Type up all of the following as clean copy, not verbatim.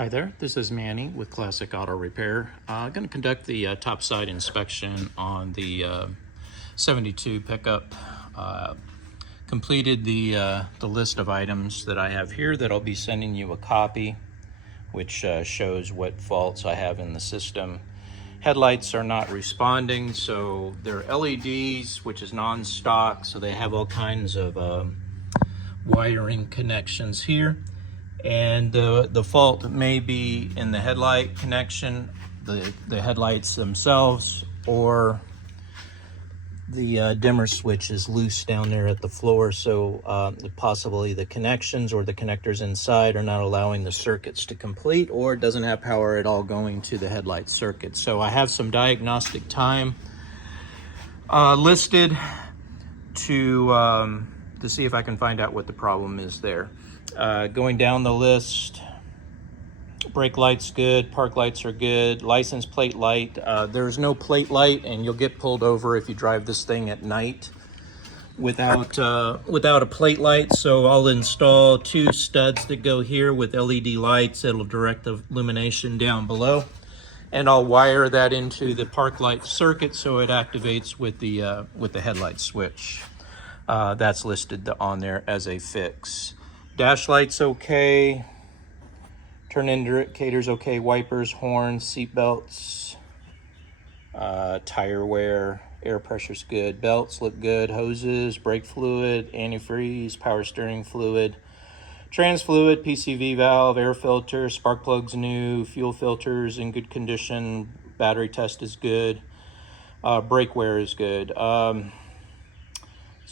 Hi there, this is Manny with Classic Auto Repair. I'm going to conduct the topside inspection on the 72 pickup. Completed the list of items that I have here that I'll be sending you a copy, which shows what faults I have in the system. Headlights are not responding, so they're LEDs, which is non-stock, so they have all kinds of wiring connections here. And the fault may be in the headlight connection, the headlights themselves, or the dimmer switch is loose down there at the floor, so possibly the connections or the connectors inside are not allowing the circuits to complete, or it doesn't have power at all going to the headlight circuit. So I have some diagnostic time listed to see if I can find out what the problem is there. Going down the list, brake light's good, park lights are good, license plate light. There's no plate light, and you'll get pulled over if you drive this thing at night without a plate light. So I'll install two studs that go here with LED lights. It'll direct the illumination down below, and I'll wire that into the park light circuit so it activates with the headlight switch. That's listed on there as a fix. Dash light's okay, turn indicator's okay, wipers, horns, seat belts, tire wear, air pressure's good, belts look good, hoses, brake fluid, antifreeze, power steering fluid, trans fluid, PCV valve, air filter, spark plug's new, fuel filter's in good condition, battery test is good, brake wear is good.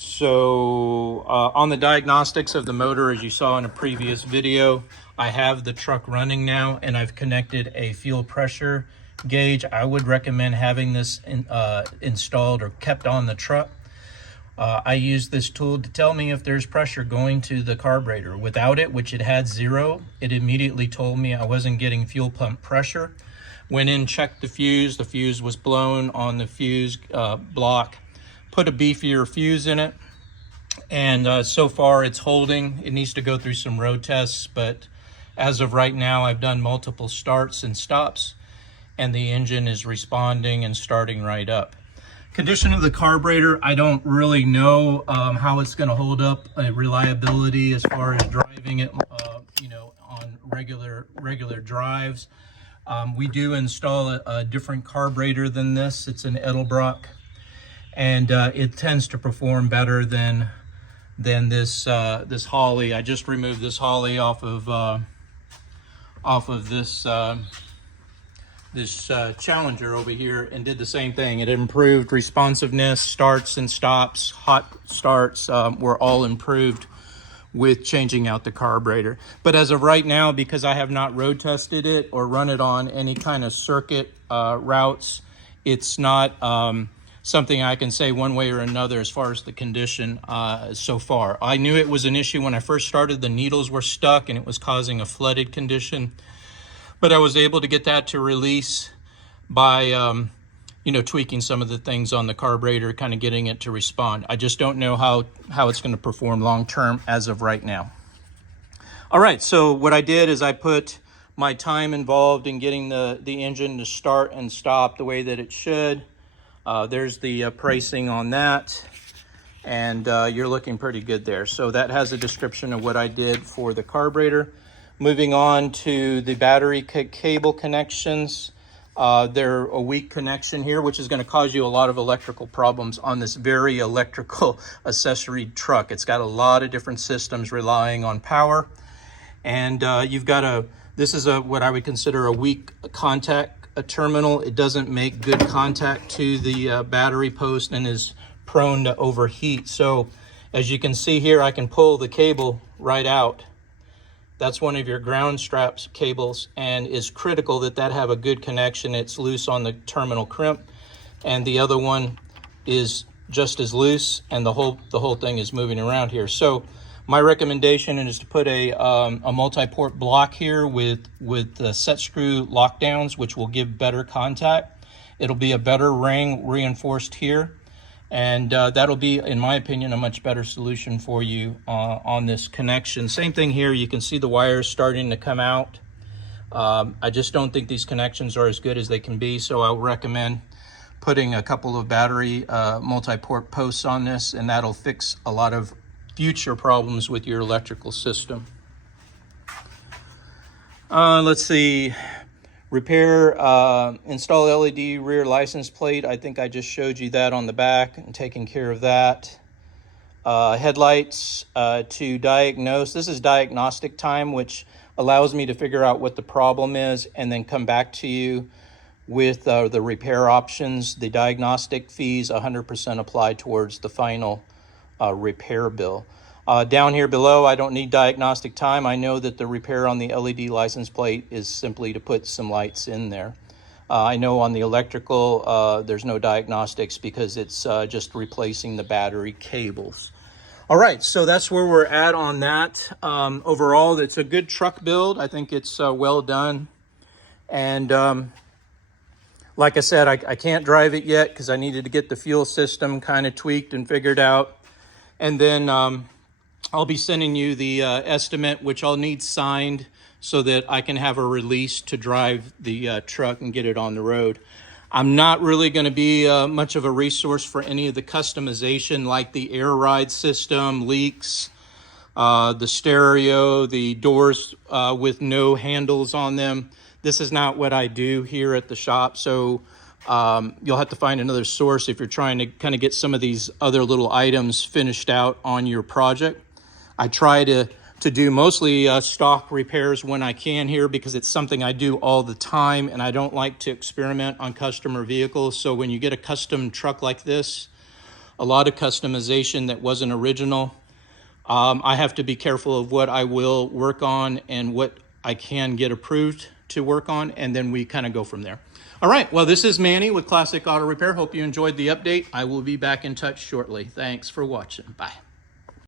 So on the diagnostics of the motor, as you saw in a previous video, I have the truck running now, and I've connected a fuel pressure gauge. I would recommend having this installed or kept on the truck. I use this tool to tell me if there's pressure going to the carburetor. Without it, which it had 0, it immediately told me I wasn't getting fuel pump pressure. Went in, checked the fuse was blown on the fuse block. Put a beefier fuse in it, and so far it's holding. It needs to go through some road tests, but as of right now I've done multiple starts and stops, and the engine is responding and starting right up. Condition of the carburetor, I don't really know how it's going to hold up reliability as far as driving it on regular drives. We do install a different carburetor than this. It's an Edelbrock, and it tends to perform better than this Holley. I just removed this Holley off of this Challenger over here and did the same thing. It improved responsiveness, starts and stops, hot starts were all improved with changing out the carburetor. But as of right now, because I have not road tested it or run it on any kind of circuit routes, it's not something I can say one way or another as far as the condition so far. I knew it was an issue when I first started. The needles were stuck and it was causing a flooded condition, but I was able to get that to release by tweaking some of the things on the carburetor, kind of getting it to respond. I just don't know how it's going to perform long term as of right now. All right, so what I did is I put my time involved in getting the engine to start and stop the way that it should. There's the pricing on that, and you're looking pretty good there. So that has a description of what I did for the carburetor. Moving on to the battery cable connections. They're a weak connection here, which is going to cause you a lot of electrical problems on this very electrical accessory truck. It's got a lot of different systems relying on power, and you've got this is what I would consider a weak contact terminal. It doesn't make good contact to the battery post and is prone to overheat. So as you can see here, I can pull the cable right out. That's one of your ground straps cables, and is critical that have a good connection. It's loose on the terminal crimp, and the other one is just as loose, and the whole thing is moving around here. So my recommendation is to put a multi-port block here with set screw lockdowns, which will give better contact. It'll be a better ring reinforced here, and that'll be, in my opinion, a much better solution for you on this connection. Same thing here. You can see the wires starting to come out. I just don't think these connections are as good as they can be, so I would recommend putting a couple of battery multi-port posts on this, and that'll fix a lot of future problems with your electrical system. Let's see. Repair, install LED rear license plate. I think I just showed you that on the back and taking care of that. Headlights to diagnose. This is diagnostic time, which allows me to figure out what the problem is and then come back to you with the repair options. The diagnostic fees 100% apply towards the final repair bill. Down here below, I don't need diagnostic time. I know that the repair on the LED license plate is simply to put some lights in there. I know on the electrical, there's no diagnostics because it's just replacing the battery cables. All right, so that's where we're at on that. Overall, it's a good truck build. I think it's well done. And like I said, I can't drive it yet because I needed to get the fuel system kind of tweaked and figured out. And then I'll be sending you the estimate, which I'll need signed so that I can have a release to drive the truck and get it on the road. I'm not really going to be much of a resource for any of the customization, like the air ride system, leaks, the stereo, the doors with no handles on them. This is not what I do here at the shop, so you'll have to find another source if you're trying to kind of get some of these other little items finished out on your project. I try to do mostly stock repairs when I can here because it's something I do all the time, and I don't like to experiment on customer vehicles. So when you get a custom truck like this, a lot of customization that wasn't original, I have to be careful of what I will work on and what I can get approved to work on, and then we kind of go from there. All right, well, this is Manny with Classic Auto Repair. Hope you enjoyed the update. I will be back in touch shortly. Thanks for watching. Bye.